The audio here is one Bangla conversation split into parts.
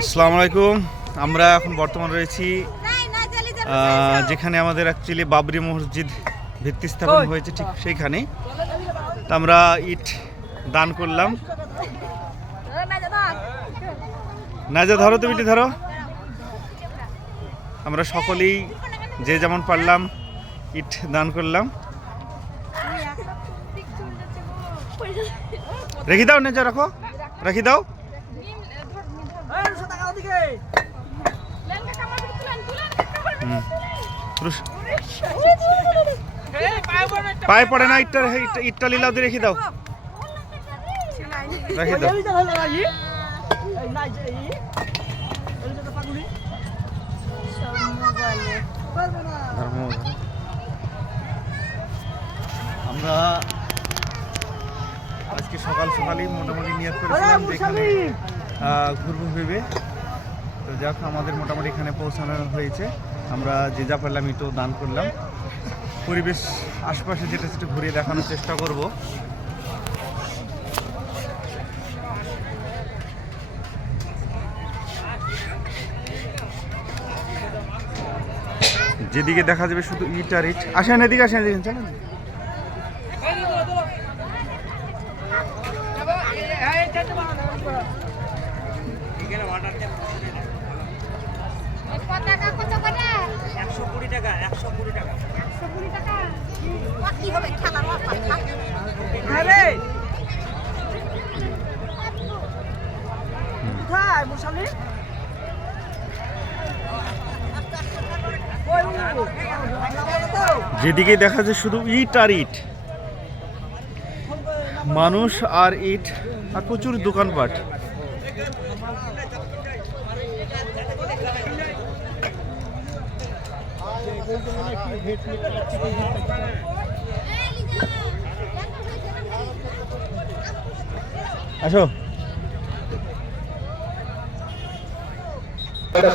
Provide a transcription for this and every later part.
আসসালামু আলাইকুম। আমরা এখন বর্তমান রয়েছি যেখানে আমাদের অ্যাকচুয়ালি বাবরি মসজিদ ভিত্তি স্থাপন হয়েছে, ঠিক সেইখানে। তা আমরা ইট দান করলাম। নাজা ধরো, তুমি ইট ধরো। আমরা সকলেই যে যেমন পারলাম ইট দান করলাম। রেখে দাও, নেজা রাখো, রেখে দাও। পায়ে পড়ে না, ইটটা লীলাও দিয়ে রেখে দাও, রেখে দাও। আমরা আজকে সকাল সকালই মোটামুটি নিয়ত করেছিলাম যে এখানে ঘুরবো ভেবে। তো যাক, আমাদের মোটামুটি এখানে পৌঁছানো হয়েছে। আমরা যে যা পারলাম একটু দান করলাম। পরিবেশ আশপাশে যেটা সেটা ঘুরিয়ে দেখানোর চেষ্টা করব। যেদিকে দেখা যাবে শুধু ইট আর ইট। আসেন এদিকে, আসেন এদিকে, চলেন। যেদিকে দেখা যায় শুধু ইট আর ইট, মানুষ আর ইট আর প্রচুর দোকানপাট। আসো।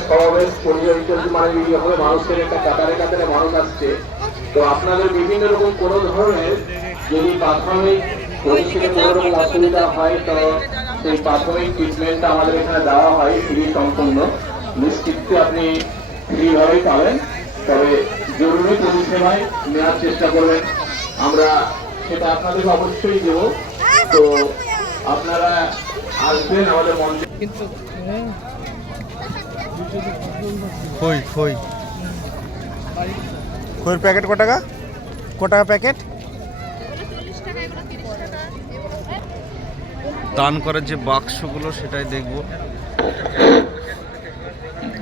সমাবেশ পরিচালিত মানে মানুষের একটা কাতারে কাতারে মানুষ আসছে। তো আপনাদের বিভিন্ন রকম কোন ধরনের যদি প্রাথমিক পরিস্থিতিতে কোনো রকম অসুবিধা হয়, তো সেই প্রাথমিক ট্রিটমেন্টটা আমাদের এখানে দেওয়া হয় ফ্রি, সম্পূর্ণ নিশ্চিত আপনি ফ্রিভাবেই পাবেন। তবে জরুরি পরিষেবায় নেওয়ার চেষ্টা করবেন, আমরা সেটা আপনাদেরকে অবশ্যই দেব। তো আপনারা আসবেন আমাদের মঞ্চে। খই খই খইয়ের প্যাকেট ক টাকা? প্যাকেট? দান করার যে বাক্সগুলো সেটাই দেখব।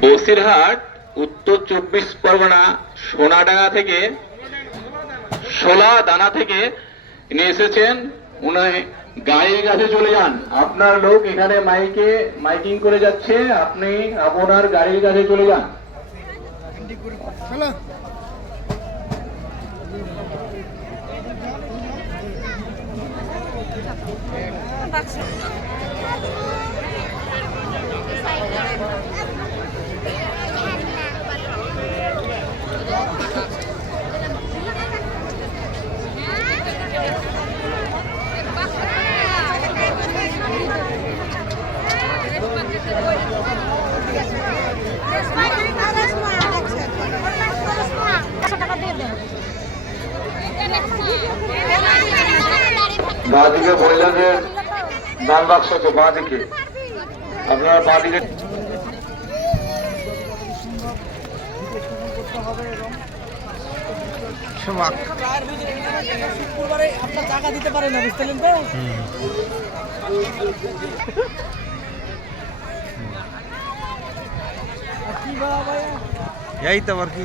বসিরহাট উত্তর 24 পরগনা সোনাডাঙ্গা থেকে, সোলা দানা থেকে নিয়ে এসেছেন। উনি গাড়ির কাছে চলে যান, আপনার লোক এখানে মাইকিং করে যাচ্ছে, আপনি আপনার গাড়ির কাছে চলে যান। বাঁ দিকে মহিলাদের দান বাক্স আছে, বাঁ দিকে আপনারা বাঁ দিকে। টাকা দিতে পারে না, বুঝতেলেন তো? এই তো আর কি।